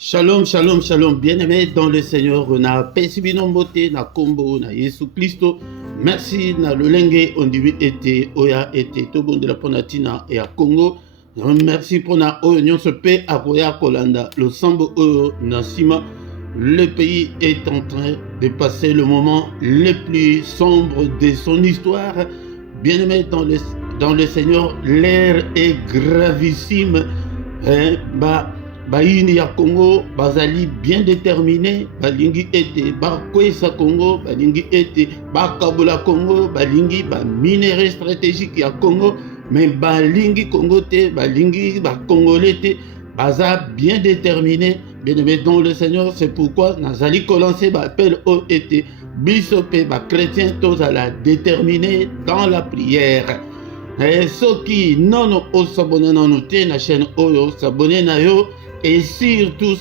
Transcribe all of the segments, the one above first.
Shalom, shalom, shalom. Bien-aimés dans le Seigneur, na pesibino mbote na kombo na Yesu Christo. Merci na lolenge ondibi ete oya ete to bon de la ponatina et à Congo. Merci pour na oyo se paix à koya kolanda le sambo oyo na sima. Le pays est en train de passer le moment le plus sombre de son histoire. Bien-aimés dans le Seigneur, l'air est gravissime. Baini ya Congo bazali bien déterminé, balingi ete bakwesa Congo, balingi ete bakabula Congo, balingi ba minerai stratégique ya Congo, mais balingi Congo te, balingi ba Congolais te, baza bien déterminé. Bien-aimé dans le Seigneur, c'est pourquoi nazali kolancer ba appel au ete bisope ba chrétien tous à la déterminer dans la prière. Et ceux qui non au s'abonner dans notre chaîne oyo s'abonner na yo. Et surtout,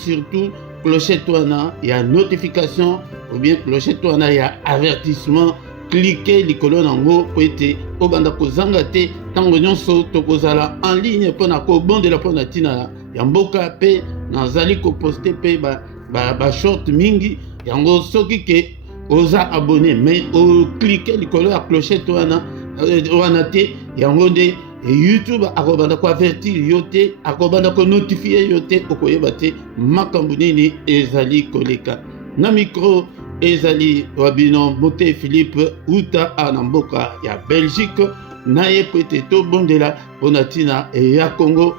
cloche-toi, il y a notification, ou bien cloche-toi, il y a avertissement. Cliquez les colonnes en haut pour être au bandako zangate. Tango nyonso tokozala en ligne pour na ko bon de la ponatina. Yamboka pe nazali ko poster pe ba short mingi. Yango soki ke oza abonné mais o cliquer les colonnes à cloche-toi wana te yango de. Et YouTube akobanda ko avertir yote, akobanda ko notifier yote okoyeba te makambo nini ezali koleka. Na micro ezali wabino Mote Philippe uta anamboka ya Belgique naye pete to bondela ponatina e ya Congo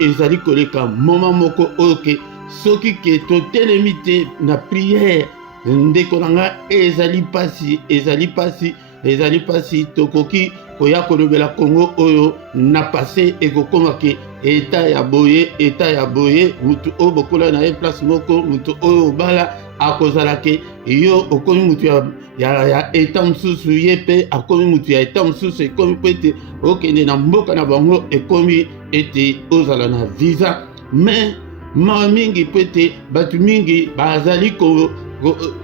ezali koleka moment moko oke soki ke to telemite na prière ndeko nanga ezali pasi tokoki koya kolobela Congo oyo na passé ekokomaki eta ya boye mutu o bokola na place moko mutu oyo bala akozalake yo okomi mutu ya eta msusu yepe akomi mutu ya eta msusu ekomi pete okende na mboka na bango ekomi ete ozala na visa mais mingi pete batu mingi bazali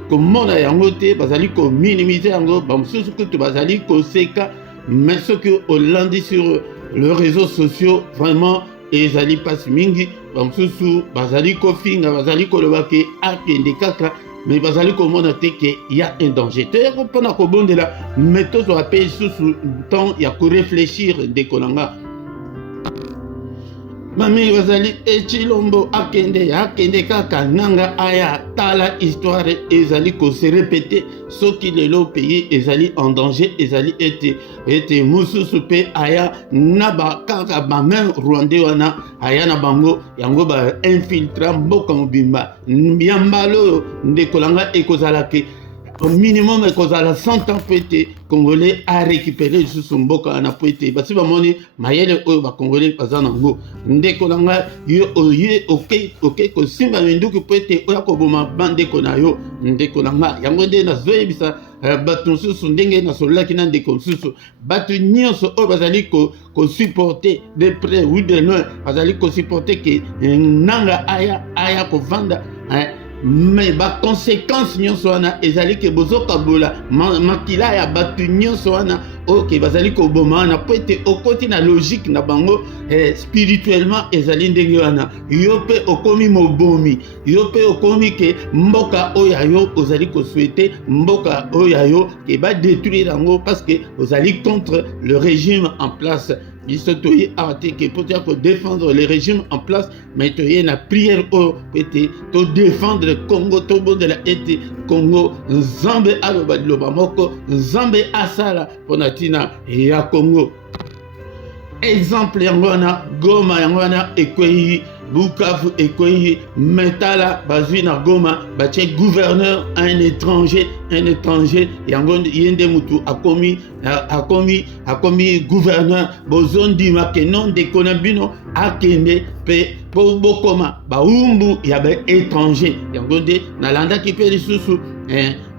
komona yango te bazali ko minimiser yango bamususu kutu bazali ko seka mais ce que Hollande sur les réseaux sociaux vraiment ezali pasi mingi bamususu bazali ko finga bazali ko lobake akende kaka mais bazali ko mona te ke y a un danger te ko pona ko bondela méthode so appel sous temps ya ko réfléchir de kolanga. Mami bazali echilombo akende kaka nanga aya tala histoire ezali ko se répéter soki lelo pays ezali en danger ezali ete mususu pe aya naba kaka ba même rwandais wana aya na bango yango ba infiltrer mboka mobimba mbiambalo ndekolanga ekozalaki au minimum ekozala 100 ans pété congolais a récupéré sous mboka na pété basi ba moni mayele oyo ba congolais bazana ngo ndeko nanga yo oye OK ko simba nduku pété oya ko boma bandeko na yo ndeko nanga yango nde na zoyebisa batu susu ndenge na solaki na ndeko susu batu nyonso oyo bazali ko supporter de près ou de loin bazali ko supporter que nanga aya ko vanda mais ba conséquence nyonso wana ezali ke bozoka bola makila ya batu nyonso wana ok bazali ko boma na poete okoti na logique na bango spirituellement ezali ndenge wana yo pe okomi mobomi yo pe okomi ke mboka oyayo ozali ko souhaiter mboka oyayo ke ba détruire yango parce que ozali contre le régime en place. Il se toye arrêté que pour défendre les régimes en place, mais il y a une prière au pété, to défendre le Congo, to bon de la été Congo, Zambé alobadilobamoko, Zambé asala ponatina et à Congo. Exemple yangwana, Goma yangwana ekweyi, Bukavu ekweyi, Metala bazui na Goma, bache gouverneur un étranger, yangon yende mutu akomi gouverneur bozondi makenon de konabino akende pe po bokoma baumbu ya ba étranger yango de nalanda ki pe lisusu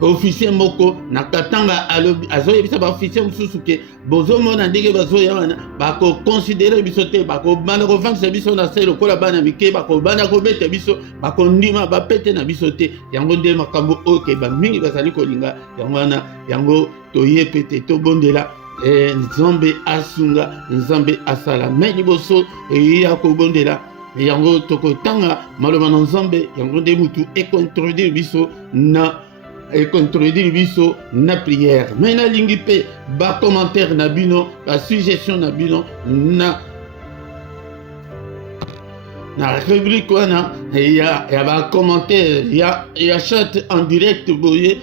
officier moko na katanga azoyebisa ba officier mususu ke bozomona ndenge bazoya wana bako considérer biso te bako bana ko vangisa biso na selo kola bana mike bako bana ko beta biso bako ndima ba pete na biso te yango nde makambo oke ba mingi bazali kolinga yango wana yango toye pete to bondela Nzambe asunga Nzambe asala mais liboso ya ko bondela yango tokotanga maloba na nzambe yango nde mutu econtredire biso na prière. Mais nalingi pe ba commentaire na bino, ba suggestion na bino na rubrique wana ya ba commentaire ya chat en direct boye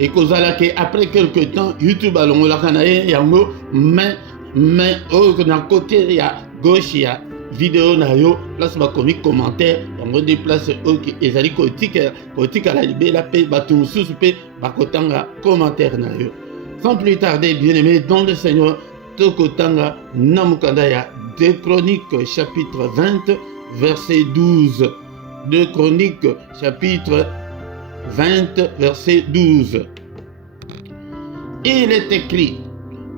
ekozalaki après quelque temps YouTube alongolaka na ye yango mais na côté ya gauche ya vidéo na yo place bakomi commentaire yango de place oki ezali kotika la libela pe bato mosusu pe bakotanga commentaire na yo. Sans plus tarder, bien-aimés dans le Seigneur, tokotanga na mukanda ya 2 Chroniques chapitre 20 verset 12. 2 Chroniques chapitre 20 verset 12. Il est écrit: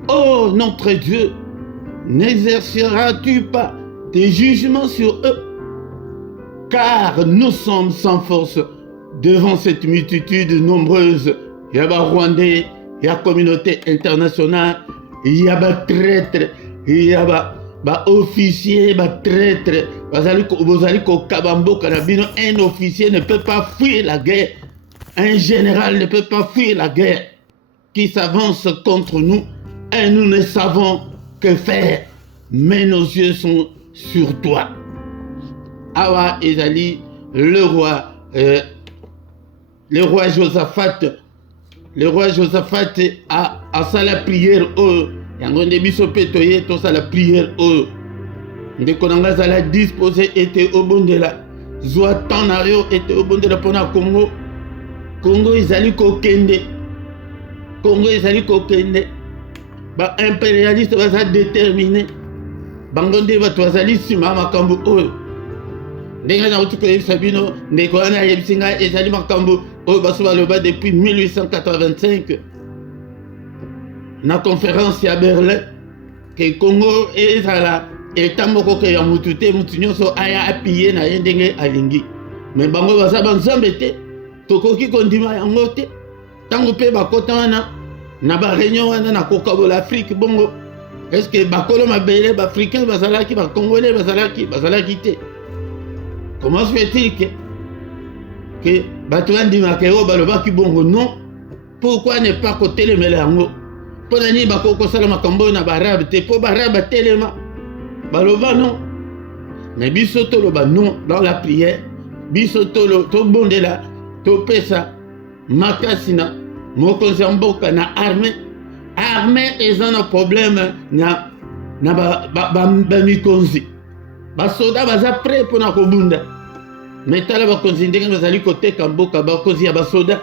ô notre Dieu, n'exerceras-tu pas tes jugements sur eux? Car nous sommes sans force devant cette multitude nombreuse. Il y a des Rwandais, il y a communauté internationale, il y a des traîtres, il y a des officiers, des traîtres. Un officier ne peut pas fuir la guerre. Un général ne peut pas fuir la guerre qui s'avance contre nous et nous ne savons que faire. Mais nos yeux sont sur toi. Awa ezali le roi Josaphat. Le roi Josaphat a sa la prière au yango ndebiso petoye to sa la prière au ndeko nanga zala disposé était au bondela zwa tanario était au bondela pona Congo. Congo ezali kokende. Ba impérialiste baza déterminé. Bangonde bato bazali nsima makambo oyo ndenge na utuko yebisa bino ndeko wana yebisinga ezali makambo oyo baso baloba depuis 1885 na conférence ya Berlin ke Congo ezala eta moko ke ya mutu te mutu nyonso aya apiye na ye ndenge alingi. Me bango baza banzambe te tokoki kondima yango te ntango mpe bakota wana na baréunion wana na kokabola Afrique bongo. Est-ce que bakolo mabele bafricain bazalaki bakongolais bazalaki te? Comment se fait-il que bato bandimaka oyo balobaki bongo non? Pourquoi ne pas kotelemela yango? Mpo na nini bakokosala makambo oyo na barabe te? Mpo barabe batelema baloba non. Mais biso toloba non dans la prière. Biso tobondela topesa makasi na mokonzi ya mboka na armée. Armée eza na problème na bamikonzi. Basoda baza prêt mpona kobunda. Me tala bakonzi ndenge bazali koteka mboka bakonzi ya basoda.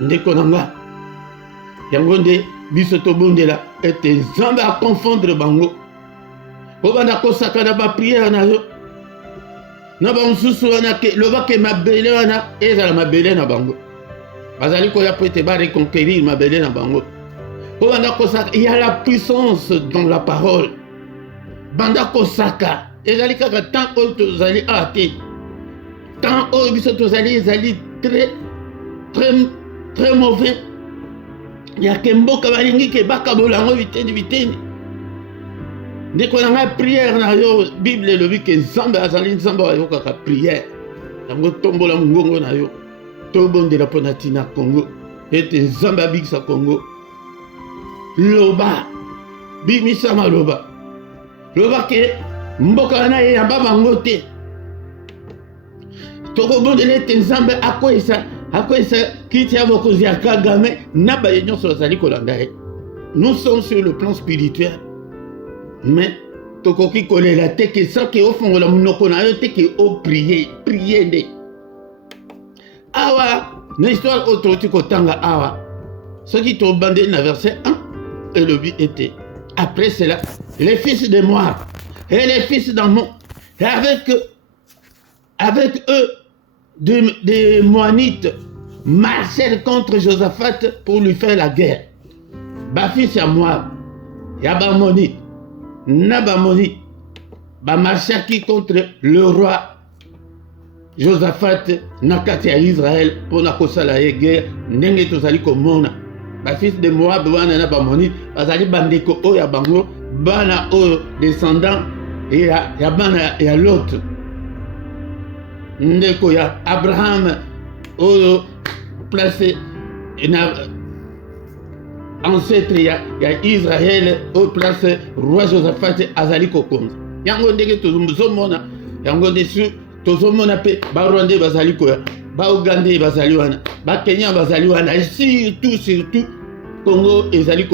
Ndeko nanga yango nde biso tobondela ete nzambe akonfondre bango po banda kosaka na bapriere na yo na bamosusu wana lobake mabele wana ezala mabele na bango. Bazali koya po ete bareconquérir mabele na bango po banda kosaka. Il y a la puissance dans la parole. Banda kosaka ezali kaka tant oyo tozali awa te. Tant oyo biso tozali ezali très mauvais. Yake mboka balingi ke bakabola yango biteni. Ndeko na ngai prière na yo Bible elobi ke nzambe azali nzambe ayokaka prière. Yango tombola mongongo na yo tobondela mpo na ntina Congo ete nzambe abikisa Congo. Loba bimisa maloba loba ke mboka wana eyamba bango te. Tokobondela ete nzambe akwesa kiti ya bokonzi ya Kagame na baye nyonso bazali kolanda ye. Nous sommes sur le plan spirituel, mais tokoki kolela te ke soki ofongola monoko na yo te ke oprie nde. Awa na histoire oyo toti kotanga awa soki tobandeli na verset 1 elobi ete après cela les fils de Moab et les fils d'Ammon et avec eux des Moanites marchèrent contre Josaphat pour lui faire la guerre. Bafils ya Moab ya Bamonite na Bamonite bamarchaki contre le roi Josaphat na kati ya Israël pona kosala ye guerre ndenge tozali komona. Bafils de Moab wana na Bamonite bazali bandeko oyo ya bango bana oyo descendant et ya bana ya Lot ndeko ya Abraham oyo placé na ancêtre ya Israël oyo place roi Josaphat azali kokonza yango ndenge tozomona yango desu tozomona pe Barwande bazali koya Baugande bazali wana Bakenya bazali wana et surtout Congo ezali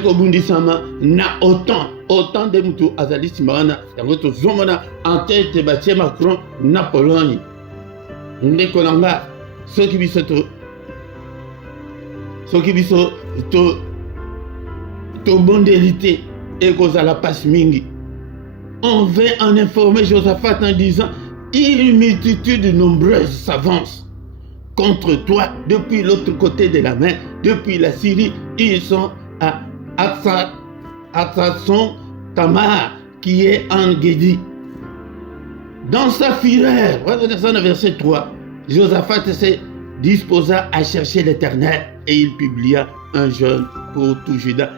kobundisama na autant de mutu azali nsima wana yango tozomona en tête batie Macron na Pologne ndeko na nga soki biso tobondeli te ekozala pasi mingi. On veut en informer Josaphat en disant une multitude nombreuse s'avance contre toi depuis l'autre côté de la mer, depuis la Syrie. Ils sont à Atsason Tamar qui est en Guédi. Dans sa fureur, verset 3, Josaphat se disposa à chercher l'Éternel et il publia un jeûne pour tout Juda.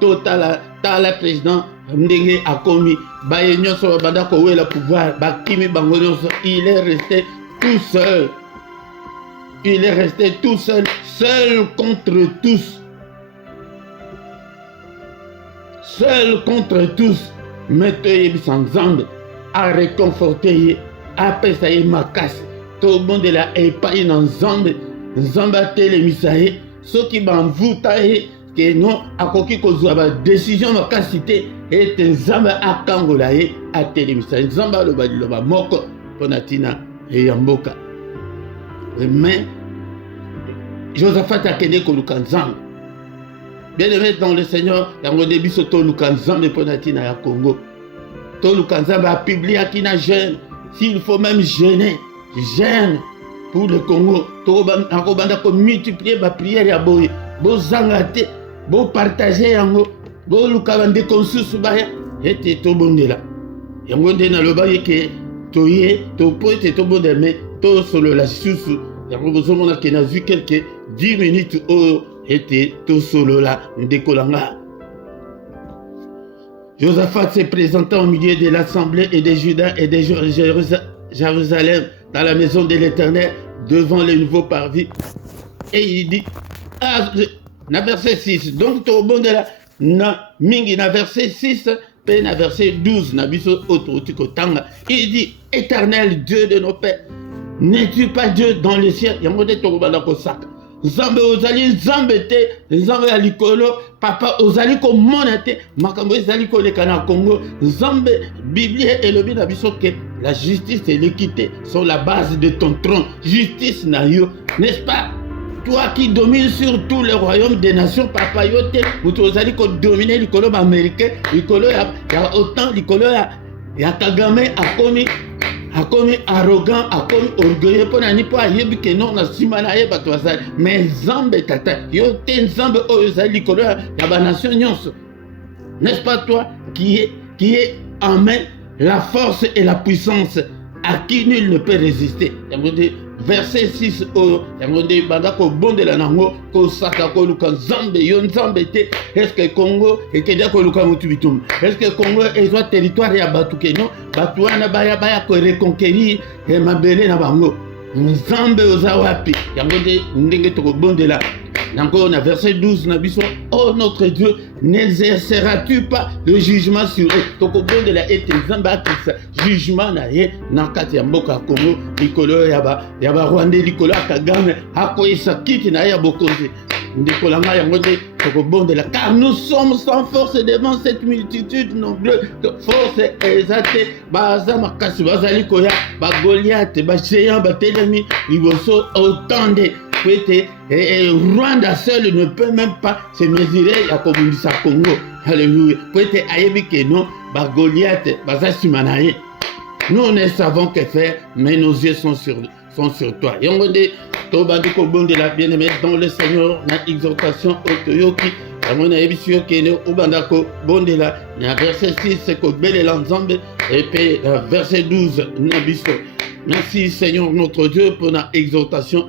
Total la président ndenge akomi baye nyonso banda ko wela pouvoir bakimi bango nyonso, il est resté tout seul. Il est resté tout seul, seul contre tous. Seul contre tous. Mettez Nzambe à réconforter, à pesaye makasi. Tout le monde est là et pas une Nzambe. Nzambe a télémisaye. Ceux qui m'envoûtent que non akoki kozwa ba décision makasi te et Nzambe akangola ye a télémisaye. Nzambe aloba moko pona tina e yamboka. Mais Josaphat a kende koluka Nzambe. Bien-aimé dans le Seigneur, yango debi soto luka Nzambe pona tina ya Congo. To luka Nzambe a publié akina jeûne. S'il faut même jeûner pour le Congo. To banda ko multiplier ba prière ya boye. Bo zangate, bo partager yango, bo luka bande konsusu baya ete to bondela. Yango ndena loba yeke toye to poete to bondeme to solo la susu. Yango bozomona ke na vu quelques 10 minutes oyo ete to solo la ndekolanga. Josaphat se présentant au milieu de l'assemblée et des Judas et des Jérusalem dans la maison de l'Éternel devant les nouveaux parvis. Et il dit, na verset 6, donc tout le monde est là, na mingi na verset 6, puis na verset 12, na biso ototiko-tanga. Il dit, Éternel Dieu de nos pères, n'es-tu pas Dieu dans le ciel? Yamode tokobanda kosaka. Nzambe ozali nzambe te, nzambe ya likolo, papa ozali komona te, makambo ezali koleka na Congo. Nzambe, Bible elobi na biso ke la justice et l'équité sont la base de ton trône. Justice na yo, n'est-ce pas? Toi qui domines sur tous les royaumes des nations, papa yote, ou ozali ko dominer likolo américain, likolo ya autant likolo ya Kagame akomi arrogant, akomi orgueilleux, pona ni po ayebi ke non na sima na ye bato bazali. Mais Nzambe tata, yo te Nzambe oyo ezali likolo ya ba nation nyonso. N'est-ce pas toi qui est en main la force et la puissance, à qui nul ne peut résister. Verset 6 oyo yangonde banda ko bondela nango ko saka ko luka Nzambe yo Nzambe te. Est-ce que Congo ekenda ko luka mutu bitum? Est-ce que Congo ezwa territoire ya batu ke non batu wana baya ko reconquérir e mabele na bango? Nzambe oza wapi? Yangonde ndenge to ko bondela nango na verset 12 na biso, oh notre Dieu, n'exerceras-tu pas le jugement sur eux? Toko bondela ete Nzambe akisa jugement na ye na kati ya mboka Congo likolo ya ba Rwanda likolo ya Kagame akoyesa kiti na ya bokonzi ndikolanga yango te toko bondela, car nous sommes sans force devant cette multitude nombreuse. Force ezate baza makasi bazali koya ba Goliath ba géant ba telemi liboso autant de Rwanda seul ne peut même pas se mesurer à Kobundisa Congo. Alléluia. Peut-être ayebi ke non ba Goliath baza simanaye. Nous ne savons que faire, mais nos yeux sont sur toi. Yongonde to bandi ko bondela bien-aimé dans le Seigneur na exhortation otoyoki. Amona ebisio kene ubanda ko bondela na verset 6 ko belela Nzambe et puis verset 12 na biso. Merci Seigneur notre Dieu pour notre exhortation,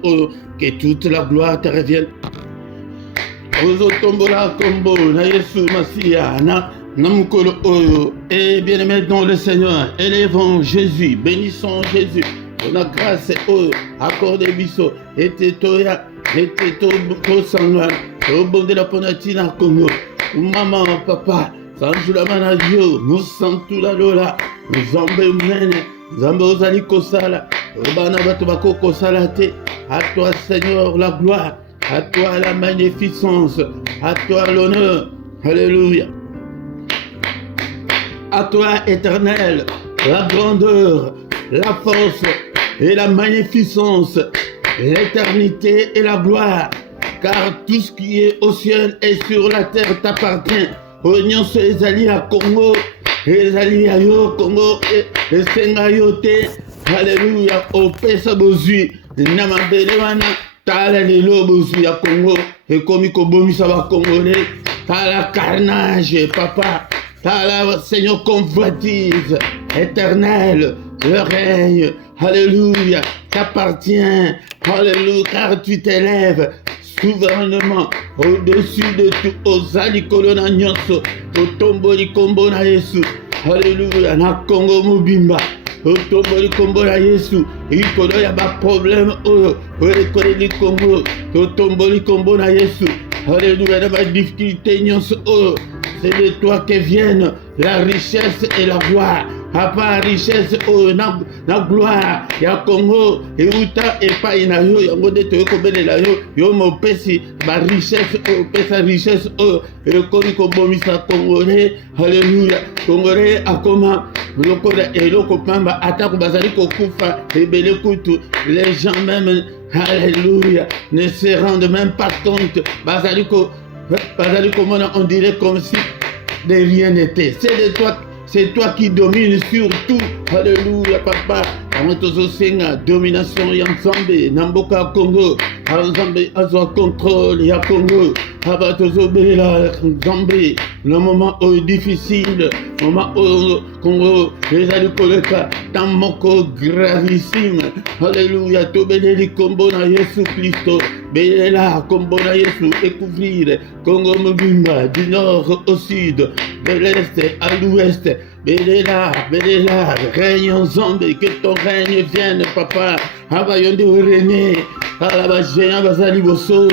que toute la gloire te revienne. Ozotombola kombo na Yesu Masia na Namukolo Oyo. Et bien-aimé dans le Seigneur, élevons Jésus, bénissons Jésus. Pour la grâce Oyo, accordez biso, et toya, et to sangwa, au bon de la Ponatina Congo. Maman, papa, Sanjula Manadio, nous sommes tout la lola, nous sommes mène, nous sommes aux alikosala, Obana Batobako Kosalate, à toi Seigneur la gloire, à toi la magnificence, à toi l'honneur, alléluia. À toi éternel, la grandeur, la force et la magnificence, l'éternité et la gloire, car tout ce qui est au ciel et sur la terre t'appartient. Oignon les alliés à Congo, les alliés à Yo Congo, les Sengayote, alléluia, au Pesa Bozui, Namabelewana, Tala Lelo Bozui à Congo, et Komiko Bomisa va Congolais, Tala carnage, papa, Tala Seigneur convoitise, éternel, le règne, alléluia, t'appartient, alléluia, car tu t'élèves souverainement au-dessus de tout, aux alikolona nyonso, au tomboli kombo na Yesu, alléluia, na Congo Mobimba, au tomboli kombo na Yesu, ikolo ya ba problème oyo, oyo li Congo, au tomboli kombo na Yesu, alléluia, na ba difficulté nyonso oyo, c'est de toi que viennent la richesse et la gloire. À part richesse, na gloire, ya Congo, et uta, et pas inayo, yango de te kobele la yo mo pesi, ba richesse, pesa richesse, et komi kobomisa Congolais, alléluia, Congolais, akoma, lokola, et lokopamba, atako bazali kokufa, et bele kutu, les gens même, alléluia, ne se rendent même pas compte, bazali komona, on dirait comme si de rien n'était. C'est toi qui domines sur tout. Alléluia, papa. Amantozo Senga, domination Yanzambe, Namboka Congo, Yanzambe Azwa contrôle, ya Congo, Abatozo Bela, Zambé, le moment difficile, le moment Congo, les Alukoleka, Tamoko gravissime, Alléluia, Tobeleli Kombo na Yesu Christo, Belela Kombo na Yesu, découvrir Congo Mobimba, du nord au sud, de l'est à l'ouest, Belela, règne en Zambé, que ton règne vienne, papa. Abayonde René, Alaba Géant Bazali Bosso,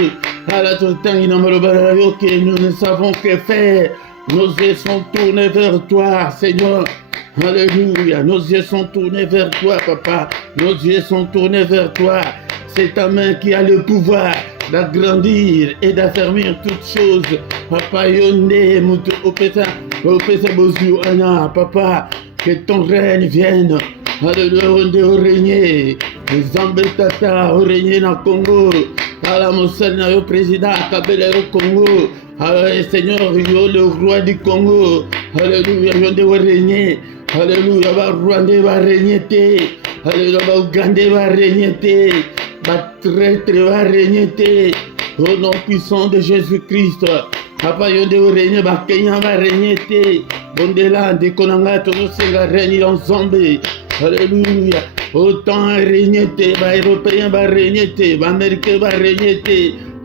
Alatotangi Namolobarayo, que nous ne savons que faire. Nos yeux sont tournés vers toi, Seigneur. Alléluia, nos yeux sont tournés vers toi, papa. Nos yeux sont tournés vers toi. C'est ta main qui a le pouvoir d'agrandir et d'affermir toutes choses. Papa Yonde, Moutou Opeta Bozu Ana, papa, que ton règne vienne. Alléluia, au régner. Les Zambetata, au régner dans le Congo. À la Moussana, au président, Kabele au Congo. Alléluia, Seigneur, le roi du Congo. Alléluia, Yonde au régner. Alléluia, Rwanda va régner. Alléluia, Ouganda va régner. Traître va régner. Au nom puissant de Jésus-Christ. Papa Yonde au régner, Kenya va régner. Bondela, de Konanga, Tono Senga règne en Zambie. Alléluia. Autant régner, Européen va régner, Américain va régner.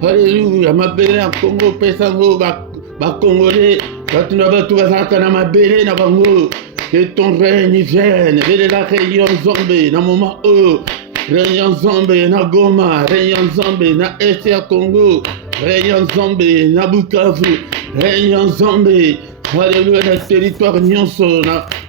Alléluia. Ma belle en Congo, Pesango, Congolais, Batunabatu Bazakana, ma belle na Bango. Que ton règne vienne. Vele la règne en Zambie, na moment règne en Zambie, na Goma, règne en Zambie, na Est à Congo, règne en Zambie, na Bukavu, règne en Zambie. Alléluia, dans le territoire Nyonso,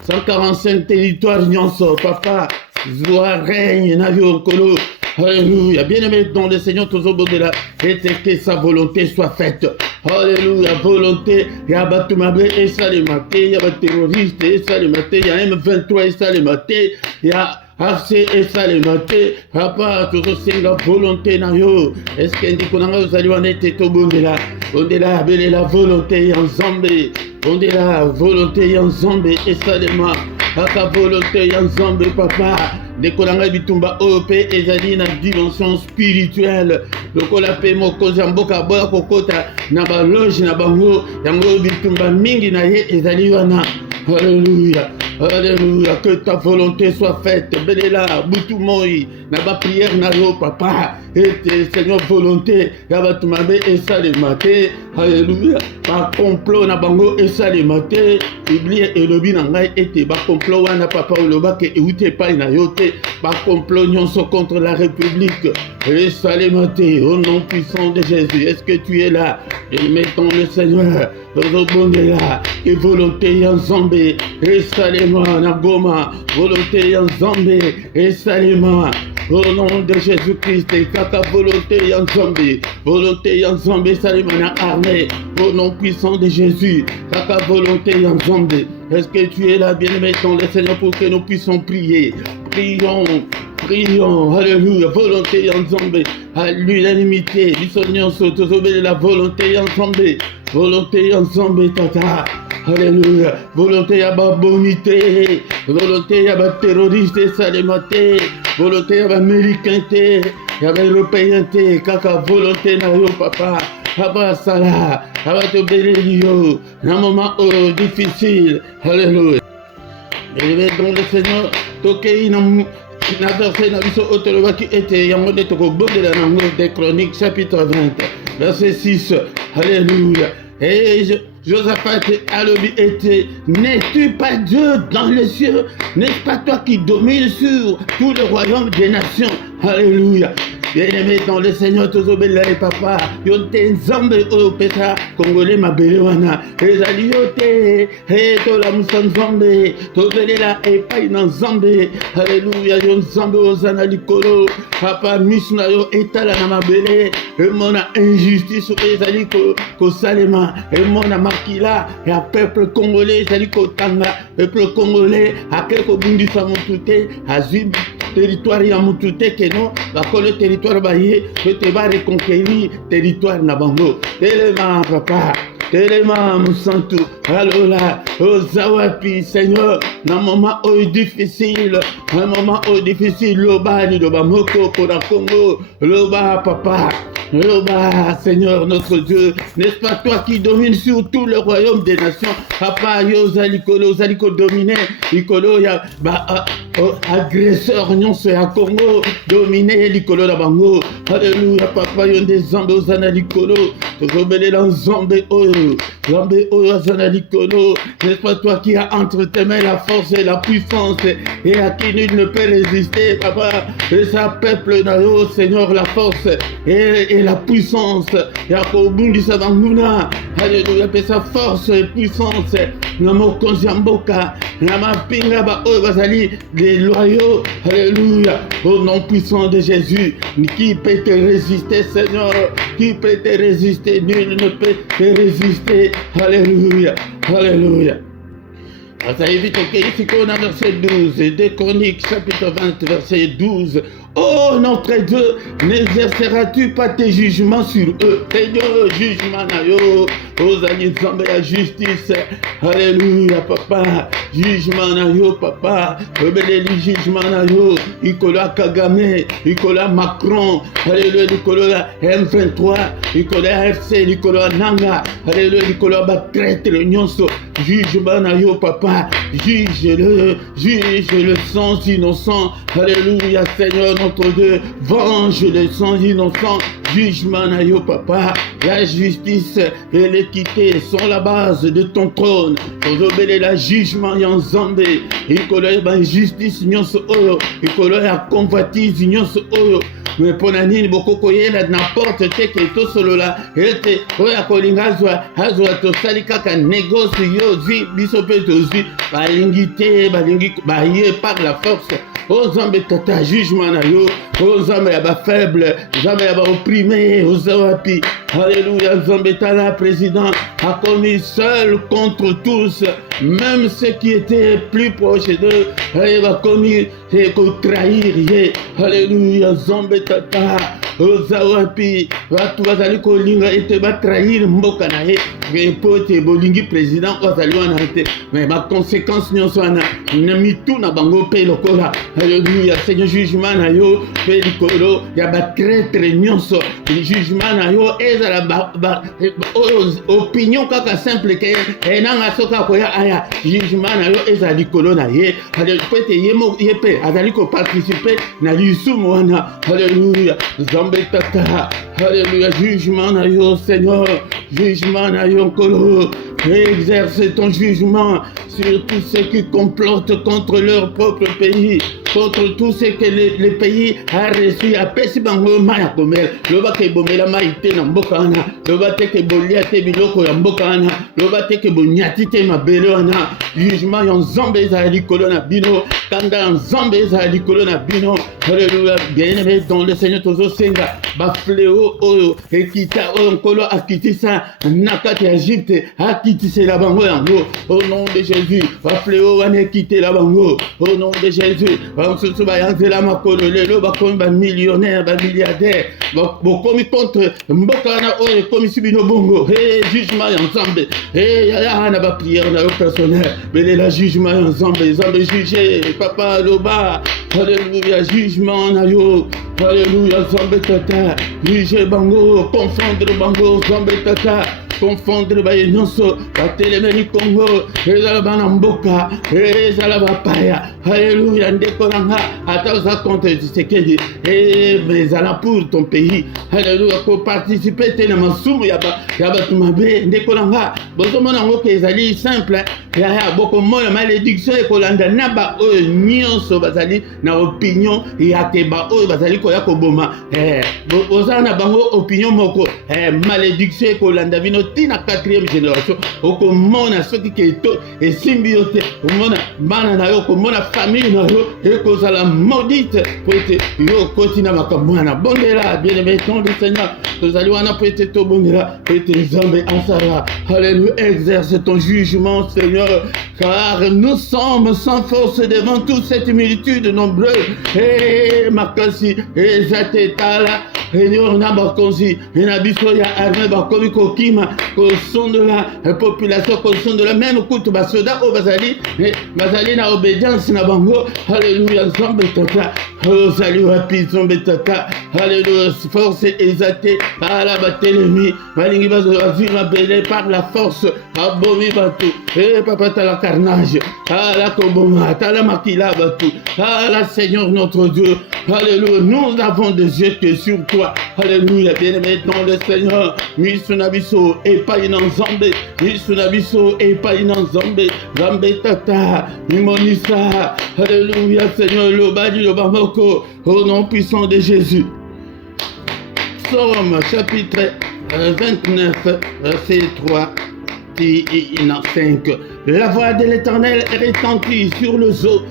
145 territoires Nyonso, papa, Zoa règne, Navio Kolo, alléluia, bien-aimé dans le Seigneur, toujours bon de la, et que sa volonté soit faite, alléluia, volonté, Yabatumabe, et Salimate, Yaba terroriste, et Salimate, Y'a M23, et Salimate, Y'a Assez et Salimate, papa, toujours c'est la volonté, Nayo, est-ce qu'on dit qu'on a besoin de Bondela, Bondela, belle la volonté en Zambie. On dit la volonté en Zambie et Salema. La volonté en Zambie, papa. De Kolanga Bitumba OP et Zali na dimension spirituelle. Le Kolape Moko Zamboka Boya Kokota. Naba loge na bango. Yango Bitumba mingi na ye et Zali wana. Alléluia. Alléluia, que ta volonté soit faite. Belela, Boutoumoi, Naba prière Nayo, papa. Et Seigneur, volonté, Yabatumame et Salimate. Alléluia, par complot, Nabango et Salimate. Oublie et le binangai était, par complot, Wana papa ou le bac et où t'es pas inayote. Par complot, nyonso contre la République. Et Salimate, au nom puissant de Jésus, est-ce que tu es là? Et mettons le Seigneur, là, et volonté en Zambé, et Salima, Nagoma, volonté en Zambé, et Salima, au nom de Jésus-Christ, et Kaka, volonté en Zambé, Salima, na armée, au nom puissant de Jésus, Kaka, volonté en Zambé. Est-ce que tu es là, bien-aimé, dans le Seigneur, pour que nous puissions prier? Prions. Prions, alléluia, volonté ensemble, à l'unanimité, l'union s'autosobé, la volonté ensemble, tata, alléluia, volonté à ma bonité, volonté à ma terroriste, salématé, volonté à ma américainté, à ma européenté, kaka, volonté na yo, papa, Abba Salah, Abba te bénir, un moment difficile, alléluia. Et dans le Seigneur, toqué na verset na biso otoloba qui était yango de tokobondela nango des Chroniques chapitre 20 verset 6. Alléluia. Et Josaphat alobi était, n'es-tu pas Dieu dans les cieux? N'est-ce pas toi qui domines sur tout le royaume des nations? Alléluia. Bien-aimé dans le Seigneur, tozobela et papa, yote nzambe oyo pesa Congolais mabele wana, ezali yote, tola musa nzambe, tozelela epai na nzambe, alléluia, yo nzambe ozana likolo, papa misu na yo etala na mabele, emona injustice ezali kosalema, emona makila ya peuple congolais ezali kotanga, peuple congolais akeli kobundisa mutu te, azwi territoire ya mutu te keno, bakolo territoire baye, te ba reconquérir territoire na bango. Telema papa, telema musantu, alola, ozawapi Seigneur, na moment difficile, un moment difficile, loba ni loba moko pour la Congo, loba papa. Loba, Seigneur notre Dieu, n'est-ce pas toi qui domines sur tout le royaume des nations? Papa, yo zaliko dominé, likolo ya agresseur nyonso ya Congo, dominé likolo la bango. Alléluia, papa, yon des zambé ozana likolo, tozobele la zambé oyo ozana likolo. N'est-ce pas toi qui as entre tes mains la force et la puissance, et à qui nul ne peut résister, papa, et sa peuple na yo, Seigneur, la force et la puissance, yakobundisa banguna, alléluia, pe sa force et puissance, na mokonzi ya mboka, na mapinga ba oyo bazali les loyaux, alléluia, au nom puissant de Jésus, qui peut te résister, Seigneur, qui peut te résister, nul ne peut te résister, alléluia, alléluia. Ça évite ici qu'on a verset 12, des Chroniques chapitre 20 verset 12. Oh notre Dieu, n'exerceras-tu pas tes jugements sur eux? Seigneur, jugement na yo, ozali nzambe ya justice. Alléluia papa, jugement na yo papa, obeleli jugement na yo, ikola Kagame, ikola Macron, alléluia, ikola M23, ikola FC, ikola Nanga, alléluia, ikola ba traître nyonso, jugement na yo papa, juge le sang innocent, alléluia Seigneur notre Dieu, venge le sang innocent, jugement na yo papa, la justice et l'équité sont la base de ton trône, ozobele la jugement ya nzambe, ikolo ya justice nyonso oyo, ikolo ya convoitise nyonso oyo, mais pona nini bokokoyela n'importe te ke tosolola ete oyo akolinga azwa tosali kaka négoce yo zwi biso mpe tozwi balingi te balingi baye par la force. Oh Nzambe tata jugement na yo, oh Nzambe ya ba faible, Nzambe ya ba opprimé, ozawapi, alléluia. Nzambe tala président a commis seul contre tous, même ceux qui étaient plus proches d'eux, il a commis et qu'on trahir, alléluia. Nzambe tata, oza wapi bato bazali kolinga ete batrahir mboka na ye po ete bolingi président bazali wana te mais baconséquence nyonso wana na mitu na bango mpe lokola alleluya seigneur jugement na yo mpe likolo ya batraître nyonso jugement na yo ezala opinion kaka simple ke enanga soki akoya aya jugement na yo ezala likolo na ye po ete ye mpe azali koparticipe na lisumu wana alleluya nzambe tata alleluya jugement na yo seigneur jugement na yo nkolo exerce ton jugement sur tous ceux qui complotent contre leur propre pays, contre tout ce que le pays a reçu. Apesi bango maya komela, loba ke bomela maite na mboka wana, loba te ke bolia te biloko ya mboka wana, loba te ke bonyati te mabele wana. Jugement ya nzambe ezali likolo na bino, kanda ya nzambe ezali likolo na bino. Alléluia, bien-aimé dans le Seigneur tozosenga ba fléau oyo ekita oyo nkolo akitisa na kati ya Egypte akitisela bango yango au nom de Jésus. Va fléau wana ekitela bango au nom de Jésus. Bamsusu bayanzela makolo lelo bakomi ba millionnaire ba milliardaire bokomi contre mboka wana oyo ekomi bino bongo. Jugement ya nzambe ya na ba prière na yo personnel belela jugement ya nzambe nzambe juge papa loba. Alléluia, jugement na yo. Alléluia, Zambé tata. Juge bango, confondre bango, Zambé tata. Confondre ba yenonso, ba telemeni Congo, ezala bana mboka, ezala ba paya. Alléluia, ndeko nanga, ata za contre Tshisekedi, ezala pour ton pays. Alléluia, pour participer te na masumu ya ba tumabe, ndeko nanga. Bozo mona ngo ke ezali simple, ya boko moya malédiction ekolanda na ba oyo nyonso bazali na opinion ya ke ba oyo bazali koya koboma. Boza na bango opinion moko, malédiction ekolanda vino tina 4e génération okomona soki keto esimbi yo te omona bana na yo komona famille na yo ekozala maudite po ete yo okoti na makambo wana bondela bien-aimé ton du Seigneur tozali wana po ete tobondela po ete nzambe asala. Alléluia, exerce ton jugement Seigneur car nous sommes sans force devant toute cette multitude nombreuse makasi ezatetala Seigneur na bakonzi na biso ya armée bakomi kokima kosondola population kosondola même kutu basoda o bazali na obédience na bango. Alléluia, nzambe tata ozali wapi nzambe tata. Alléluia, force exaltée ala batelemi balingi bazwi mabele par la force abomi batu papa tala carnage ala koboma tala makila batu ala Seigneur notre Dieu. Alléluia, nous avons des yeux que sur toi. Alléluia, bien-aimé dans le Seigneur. Misunabiso epai na nzambe, misunabiso epai na nzambe, nzambe tata imonisa. Alléluia, Seigneur lobadi lobamoko au nom puissant de Jésus. Psaume chapitre 29 verset 3 et 5. La voix de l'Éternel retentit sur le zoo.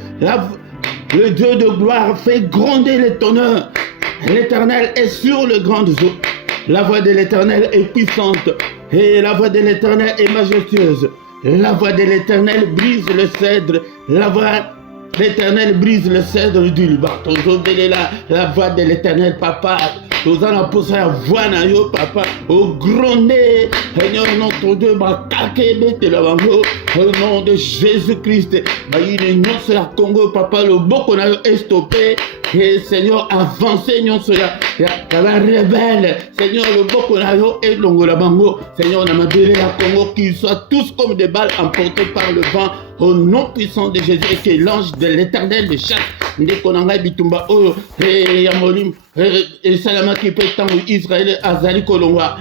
Le Dieu de gloire fait gronder les tonneurs. L'Éternel est sur le grand zoo. La voix de l'Éternel est puissante et la voix de l'Éternel est majestueuse. La voix de l'Éternel brise le cèdre. La voix de l'Éternel brise le cèdre du Liban. La voix de l'Éternel, papa. Tozana posa ya voix na yo papa au gronder Seigneur notre Dieu bakake bete la bango au nom de Jésus-Christ bayine nyonso ya Congo papa le boko na yo estopé et Seigneur avancez nyonso ya ba rebelle Seigneur le boko na yo elongo la bango Seigneur na mabele ya Congo qu'ils soient tous comme des balles emportés par le vent au nom puissant de Jésus et que l'ange de l'Éternel de chasse ndeko na ngai bitumba oyo ya molimo esalamaki mpe ntango Israël azali kolongwa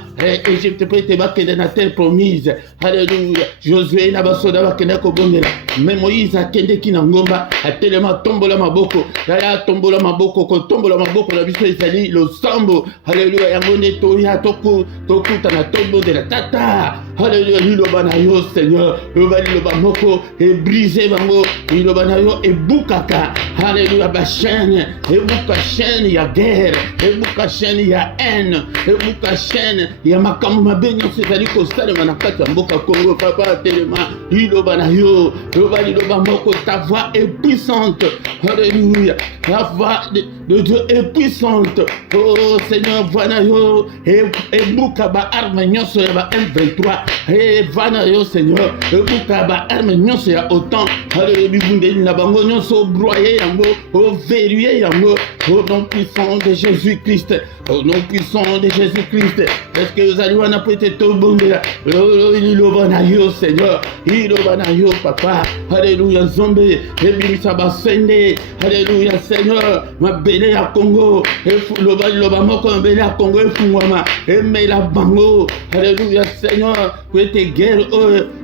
Egypte mpe ete bakende na terre promise. Alléluia, Josué na basoda bakende kobondela me Moïse akendeki na ngomba atelema tombola maboko yaya tombola maboko kotombola maboko na biso ezali losambo. Alléluia, yango nde toya tokuta na tobondela tata. Alléluia, liloba na yo Seigneur, liloba liloba moko et brisé bango, liloba na yo et bukaka. Alléluia, ba chaîne, et buka chaîne ya guerre, et buka chaîne ya haine, et buka chaîne ya makamu mabenyo c'est-à-dire ko sale manakata mboka Congo papa telema, liloba na yo, liloba moko, ta voix est puissante. Alléluia, la voix de Dieu est puissante. Oh Seigneur, voix na yo et buka ba arme nyonso ya ba M23. Et vana yo Seigneur, et buka ba arme nyonso ya autant. Alléluia, bibundeli na bango nyonso broyer yango, au verrouiller yango, au nom puissant de Jésus-Christ. Au nom puissant de Jésus-Christ. Est-ce que vous allez voir peut-être tout bon là? Liloba na yo Seigneur, liloba na yo papa. Alléluia, Zombe, et bimisa basende. Alléluia Seigneur, ma belle à Congo, et loba moko ma belle à Congo et fungwama, et mela bango. Alléluia Seigneur, pour tes guerres,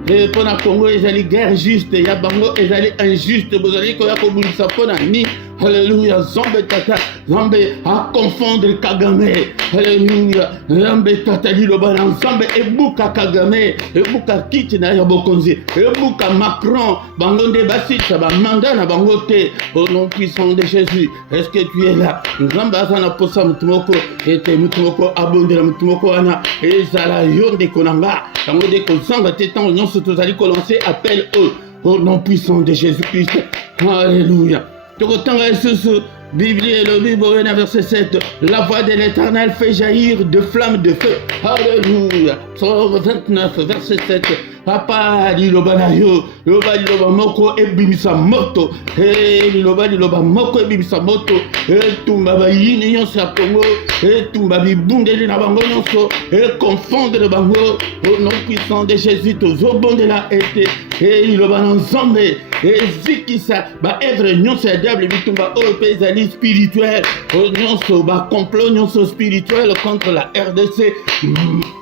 et pour la Congo, ils allaient guerre juste, et ya bango, ils allaient injuste, vous allez qu'on a ça pour la ni. Alléluia, Zombe tata, Zombe à confondre Kagame. Alléluia, Zombe tata liloba na Zombe ebuka Kagame, ebuka kiti na ya bokonzi, ebuka Macron, bangonde basit ça va mandat na bangote. Au nom puissant de Jésus, est-ce que tu es là? Zombe azana posa mutumoko, ete mutumoko abondela mutumoko ana, ezala yonde konanga, tango de kozanga tetan nyonso tozali ko lancer appel au nom puissant de Jésus-Christ. Alléluia. Bible, le Bible, verset 7. La voix de l'Éternel fait jaillir de flammes de feu. Alléluia. Psaume 29, verset 7. Papa, liloba na yo, liloba moko ebimisa moto. Liloba moko ebimisa moto. Tumba ba yini nyonso ya Congo, tumba bibundeli na bango nyonso, confondre bango. Au nom puissant de Jésus, tozobondela ete, liloba na Nzambe, ezikisa ba œuvre nyonso ya diable bitumba oyo pe ezali spirituel, nyonso ba complot nyonso spirituel contre la RDC.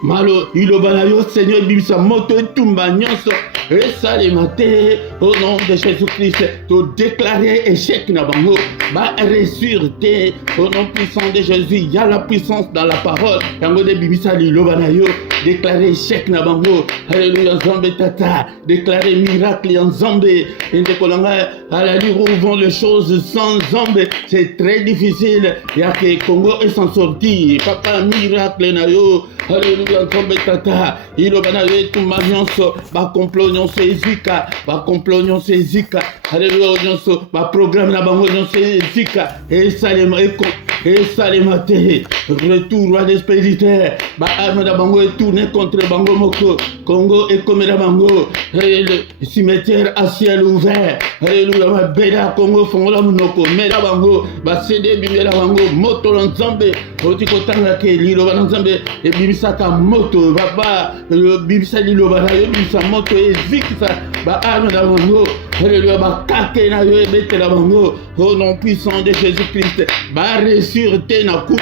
Malo liloba na yo Seigneur ebimisa moto etumba nyonso esalema te. Au nom de Jésus-Christ, to déclarer échec na bango, ba réussir te. Au nom puissant de Jésus, il y a la puissance dans la parole. Yango de bimisa liloba na yo, déclarer échec na bango. Alléluia, Nzambe tata, déclarer miracle en Nzambe. Ndekolanga à la lire où vont les choses sans Nzambe, c'est très difficile. Il y a que Congo et s'en sortir. Papa miracle na yo. Alléluia, Nzambe tata, iloba na yo tumba nyonso, ba complot nyonso ezika, ba complot nyonso ezika. Alléluia, nyonso ba programme na bango nyonso ezika. Et salema te. Retour roi des spirituels. Ba arme na bango est tourné contre bango moko. Congo et comme la bango. Le cimetière à ciel ouvert. Alléluia, ma belle à Congo fongola monoko. Mais la bango, ba cédé bimela bango, moto l'Nzambe. Oti kotanga ke liloba Nzambe et bimisaka moto papa, le bimisa liloba na yo bimisa moto ezikisa ba arme na bango. Alléluia, ba kake na yo ebete na bango. Au nom puissant de Jésus-Christ, ba réussir te na coup.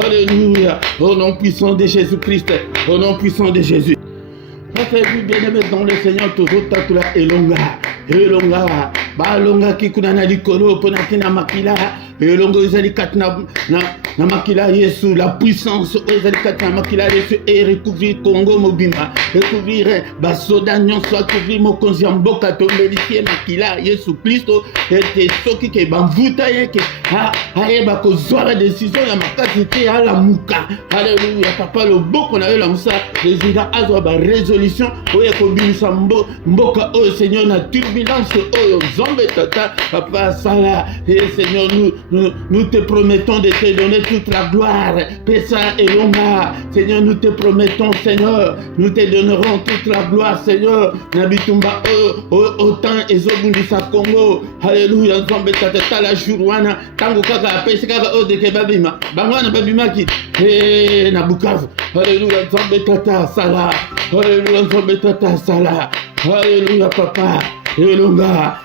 Alléluia, au nom puissant de Jésus-Christ, au nom puissant de Jésus. Frère bien-aimé dans le Seigneur, toujours tatula elonga, balonga kikunana likolo pona kina makila, elongo ezali katna na makila Yesu, la puissance ezali katna makila Yesu et recouvrir Congo mobimba, recouvrir basoda nyonso, recouvrir mokonzi mboka to melicie makila Yesu Kristo ete soki ke bamvuta yeke ayeba kozwa décision ya makasi te ala muka. Alléluia, papa le boko na yo la musa président azwa ba résolution oyo kobimisa mboka oyo Seigneur na turbulence oyo Nzambe tata papa sala. Et Seigneur, nous te promettons de te donner toute la gloire. Pesa et longa, Seigneur, nous te promettons, Seigneur, nous te donnerons toute la gloire, Seigneur. Nabitumba autant ezobundisa Congo. Alléluia, Nzambe tata la jourwana tango kaka pesa kaka o de kebabima bangwana babimaki na Bukavu. Alléluia, Nzambe tata sala. Alléluia, Nzambe tata sala. Alléluia, papa. Elonga.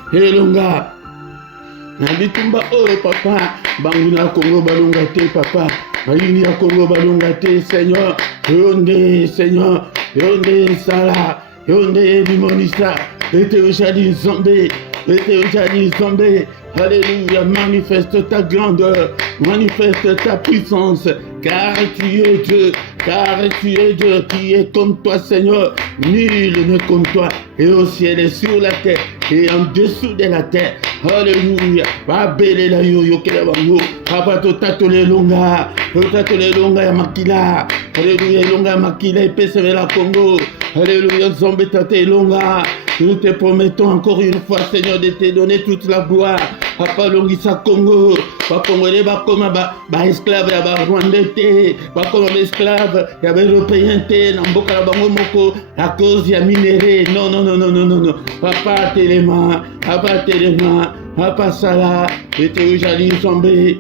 Nabitumba papa. Banguna Congo balonga te papa. Bayini ya Congo balonga te Seigneur. Yonde Seigneur. Yonde sala. Yonde bimonisa. Ete ujadi Nzambe. Alléluia, manifeste ta grandeur, manifeste ta puissance, car tu es Dieu, car tu es Dieu qui est comme toi, Seigneur. Nul n'est comme toi, et au ciel et sur la terre, et en dessous de la terre. Alléluia. Babele la yo yo kela bango. Papa to le longa ya makila. Alléluia, longa ya makila et pèse la Congo. Alléluia, Nzambe tate longa. Nous te promettons encore une fois, Seigneur, de te donner toute la gloire. Papa Longisa Congo, pas congolais, pas comme esclave, ya ba rwandais te, pas comme esclave, ya ba européen te, namboka la bango moko, à cause ya minéré. Non. Papa Téléma, Papa Sala, ete ujali Nzambe,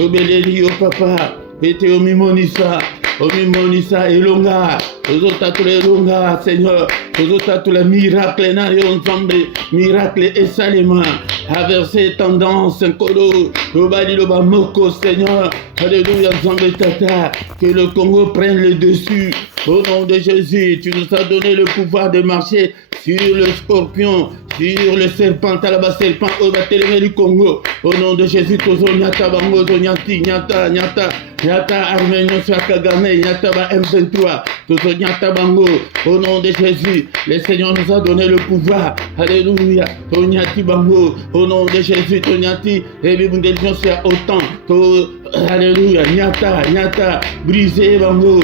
obeleli yo papa, ete omimonisa elonga, ozotatola elonga, Seigneur, ozotatola miracle na yo Nzambe, miracle esalema, averse tendance nkolo, obali loba moko, Seigneur, alléluia Nzambe tata, que le Congo prenne le dessus, au nom de Jésus, tu nous as donné le pouvoir de marcher sur le scorpion, sur le serpent, talaba serpent, au bateleme du Congo, au nom de Jésus, tozo nyata bango, nyati, nyata arménien sur Kagame, nyata ba M23, tozo nyata bango, au nom de Jésus, le Seigneur nous a donné le pouvoir, alléluia, to nyati bango, au nom de Jésus, to nyati, et bibundeljon c'est autant, to alléluia, nyata, brisez bango,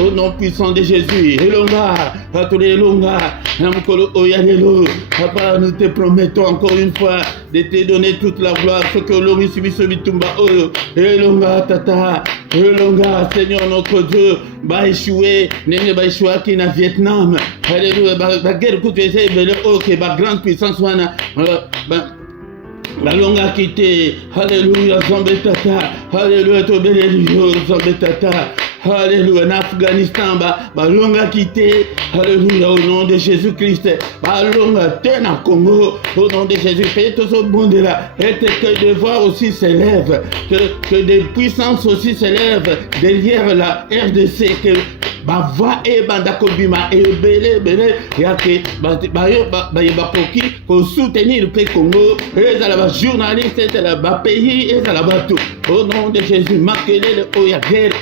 au nom puissant de Jésus, elonga, atole elonga, namkolo oyalelo, papa, nous te promettons encore une fois de te donner toute la gloire, ce que l'homme ici bitumba oyo, elonga tata, elonga, Seigneur notre Dieu, ba échoué, nene ba échoué qui na Vietnam, alléluia, ba guerre que tu essaies, ok, ba grande puissance wana, balonga quitté, alléluia, Nzambe tata, alléluia, tobeleli yo, Nzambe tata, alléluia, en Afghanistan, balonga quitté, alléluia, au nom de Jésus-Christ, balonga tena Congo, au nom de Jésus, fais tout ce monde là, et que des voix aussi s'élèvent, que des puissances aussi s'élèvent derrière la RDC, que voix et bandako bima et belé yake bakoki pour soutenir le Congo, et la journaliste et la pays et la bateau, au nom de Jésus, makele le oya guerre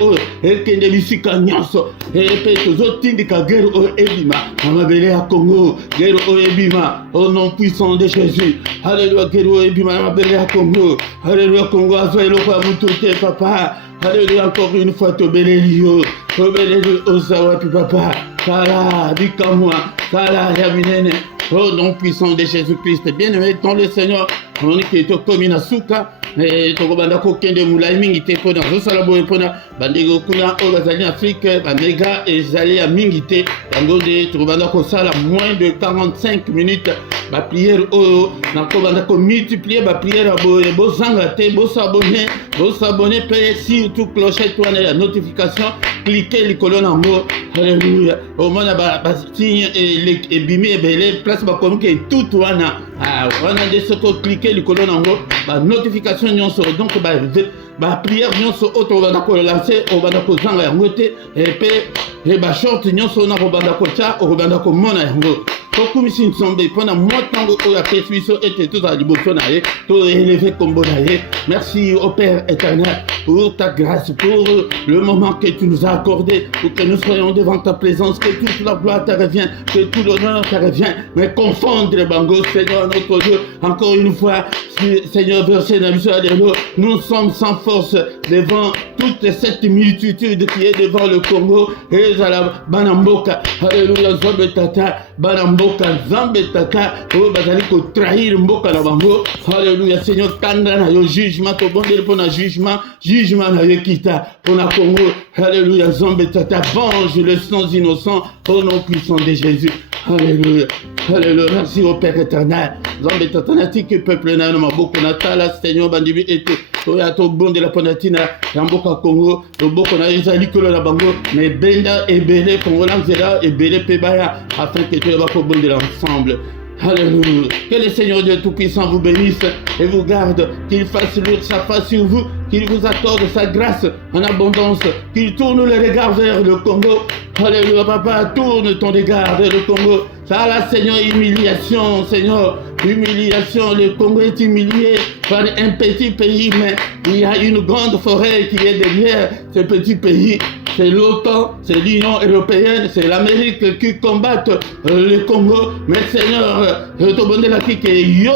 et que ne bisika nyonso et pe toujours tindika guerre ebima amabele ya Congo, guerre ebima, au nom puissant de Jésus, alléluia, guerre ebima amabele ya Congo, alléluia, Congo azoelo kwa mutote papa, alléluia, encore une fois tobelelio ozawa pi papa, kala bikamwa, kala yaminene, au nom puissant de Jésus-Christ, bien-aimé dans le Seigneur, on est que comme na suka et tokobanda ko kende mulai mingi te pona zosala boye pona bandego kuna o bazali Afrique bandega ezali ya mingi te yango de tokobanda ko sala moins de 45 minutes ba prière o na kobanda ko multiplier ba prière boye bozanga te bosabonner pe surtout clochette wana la notification, cliquez likolo nango, alléluia, au moins ba signe et bimi ebele place ba comme que tout wana wana de ce ko cliquer likolo nango ba notification nyonso, donc ba prière nyonso auto banda ko lancer o banda ko zanga yango te et ba short nyonso na ko banda ko cha o banda ko mona yango tokumisi Nzambe pendant moi tango oyo apesi biso ete tozala liboso na ye to élevé kombo na ye. Merci au Père éternel pour ta grâce, pour le moment que tu nous as accordé, pour que nous soyons devant ta présence, que toute la gloire te revient, que tout l'honneur te revient, mais confondre les bangos, Seigneur notre Dieu, encore une fois, Seigneur, verset dans le nous sommes sans force devant toute cette multitude qui est devant le Congo, et Banamboka, alléluia, Nzambe tata, Banamboka, Nzambe tata, oh, bazali ko trahir mboka na bango, alléluia, Seigneur, kanda na yo jugement, to bondel pour na jugement na yo kita, pour na Congo, alléluia, Nzambe tata, venge le sang innocent, au nom puissant de Jésus, alléluia, alléluia, merci au Père éternel, Nzambe tata, nati que peuple na maboko na tala, Seigneur, bandibi ete, oya to bonde la ponatina, yamboka Congo, to boko na ezali kolo na bango, mais benda ebele, Congo lanzela, ebele pebaya, afin que tu vas bonde l'ensemble. Alléluia. Que le Seigneur Dieu Tout-Puissant vous bénisse et vous garde, qu'il fasse luire sa face sur vous, qu'il vous accorde sa grâce en abondance, qu'il tourne le regard vers le Congo. Alléluia, papa, tourne ton regard vers le Congo. Ça, la Seigneur, humiliation, Seigneur, humiliation. Le Congo est humilié par un petit pays, mais il y a une grande forêt qui est derrière ce petit pays. C'est l'OTAN, c'est l'Union européenne, c'est l'Amérique qui combattent le Congo. Mais Seigneur, je te demande la qui est yo,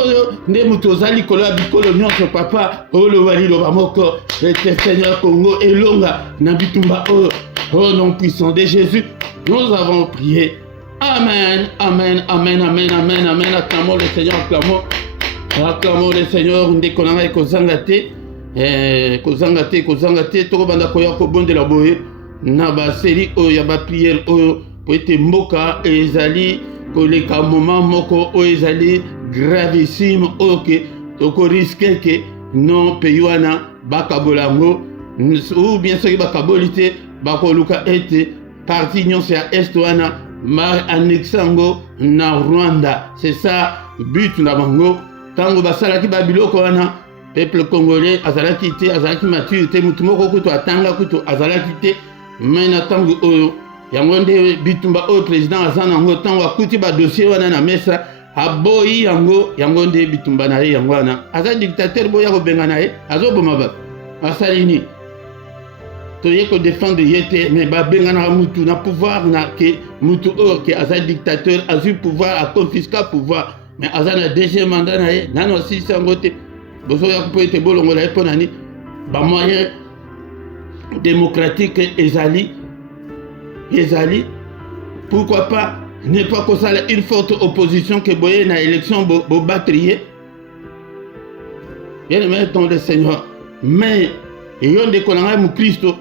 ne mutozali kola bikolo nyonso papa, oh le wali lo bamoko, et Seigneur Congo et longa nabitumba oh nom puissant de Jésus, nous avons prié. Amen, amen, amen, amen, amen, amen. Acclamons le Seigneur, acclamons le Seigneur. Ndekonanga ekozangate, kozangate, toko banda koya kobonde la boye. Na ba série oyo ya ba prière oyo po ete mboka ezali koleka moment moko oyo ezali gravissime oyo ke toko risque ke non pays wana bakabolango ou bien soki bakaboli te bakoluka ete parti nyonso ya est wana ma annexango na Rwanda. C'est ça but na bango. Tango basalaki ba biloko wana peuple congolais azalaki te, azalaki mature te, mutu moko kutu atanga kutu azalaki te. Mais na tango oyo yango nde bitumba oyo président aza nango tango akuti ba dossier wana na mesa aboyi yango nde bitumba na ye yango wana aza dictateur boya kobenga na ye azoboma bato asali nini toye ko défendre ye te mais babenga na mutu na pouvoir na ke mutu oyo ke aza dictateur azwi pouvoir aconfisca pouvoir mais aza na deuxième mandat na ye nano asilisi yango te bozoya po ete bolongola ye mpo nani bamoyen démocratique ezali, pourquoi pas ne pas que ça une forte opposition que boye na élection bo batrier. Bien aimé dans le Seigneur, mais yon de konanga mu Christo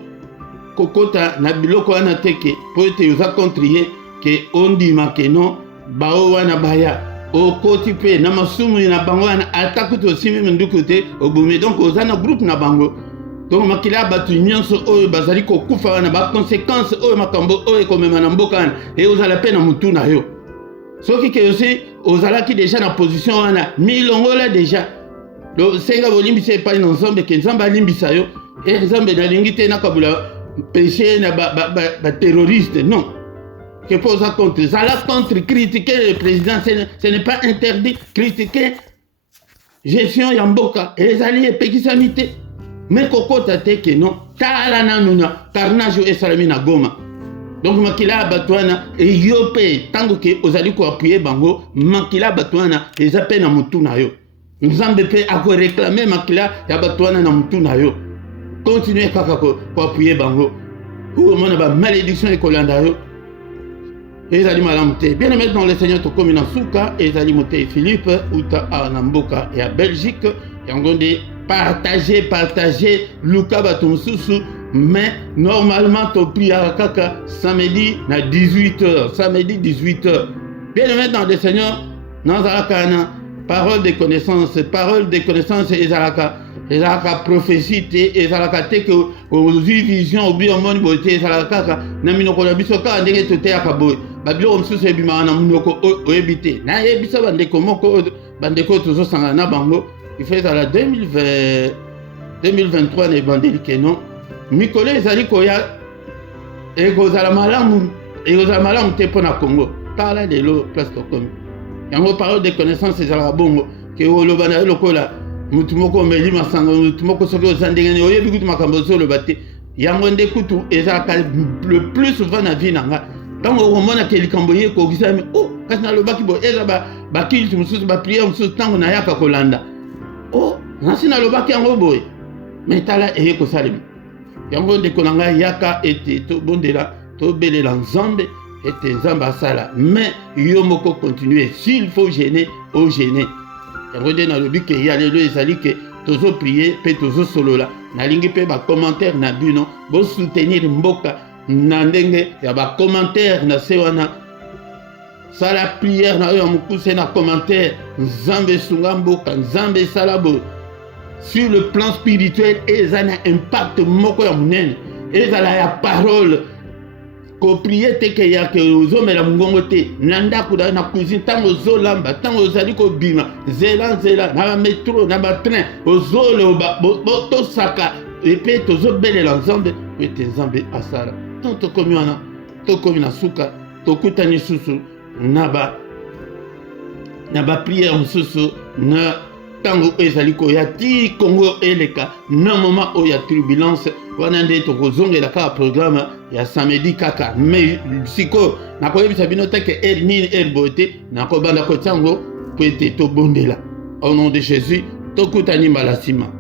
kokota na biloko wana teke po ete uza contrier ke ondima ke non bao wana baya o koti pe na masumu na bango wana atakuto simi nduku te obumi donc ozana groupe na bango. Donc makila batu nyonso oyo bazali kokufa wana ba conséquences oyo makambo oyo komema na mboka wana et ozala pe na mutu na yo soki ke aussi ozalaki déjà na position wana milongola déjà do senga bolimbisa epai na nzambe ke nzambe alimbisa yo et nzambe nalingi te nakabula péché na ba terroriste non que posa contre zala contre critiquer le président ce n'est pas interdit critiquer gestion ya mboka ezali epekisamite. Mais kokota teke non tala nanuna carnage esalami na Goma. Donc makila batwana e yope tango ke ozali ko appuyer bango makila batwana ezape na mutu na yo. Nzambe pe ako réclamer makila ya batwana na mutu na yo. Continuez kaka ko appuyer bango. Ou mona ba malédiction ekolanda yo. Ezali malamu te. Bien aimé dans le Seigneur to komi na suka ezali mote Philippe uta na mboka ya Belgique yangonde partager Luka Batonsusu, mais normalement tu pries à Kaka samedi à 18h. Samedi 18h. Bien aimé dans le Seigneur, Nazaraka, parole de connaissance Ezalaka prophétie, Ezalaka te que aux visions, au bien monde, Ezalaka, Naminokola Bisoka, Ndeke Akaboy, Babio Omsus et Bimana Munoko Oebite, Naebisa Bandeko Moko, Bandeko Tozo Sangana Bango. Il fait à la 2023 les bandits que non. Mikole ezali koya ekozala malamu te pona Congo. Tala de lo place comme. Yango parole de connaissance ezala bongo ke oloba na lokola mutu moko meli masango mutu moko soki ozandengeni oyebi kutu makambo zo loba te. Yango nde kutu ezala le plus souvent na vie nanga. Tango omona ke likambo ye ko kisami oh kasi na lobaki bo eza ba kilt mususu ba prière mususu tango na yaka kolanda. Oh, nasi na lobaki yango boye. Mais tala eye ko salemi. Yango ndeko nanga yaka ete to bondela to belela nzambe ete nzambe asala. Mais yo moko continuer. S'il faut gêner, au gêner. Yango nde na lobi ke ya lelo ezali ke tozo prier pe tozo solola. Na lingi pe ba commentaire na bino bo soutenir mboka na ndenge ya ba commentaire na se wana. Sala prière na yo mukuse na commentaire nzambe sunga mboka nzambe salabo sur le plan spirituel ezana impact moko ya munene ezala ya parole ko prier te ke ya ke ozomela mungongo te na ndako na cuisine tango zolamba tango ozali ko bima zela na ba métro na ba train ozolo to saka epe tozobelela nzambe ete nzambe asala tanto komi na suka tokutani susu naba na ba prière mosusu na tango ezali koya ti Congo eleka na moment oyo ya turbulence wana nde tokozongela kaka programme ya samedi kaka mais siko nakoyebisa bino teke er nini er bote nakobanda kotiango po ete tobondela au nom de Jésus tokutani mbala nsima.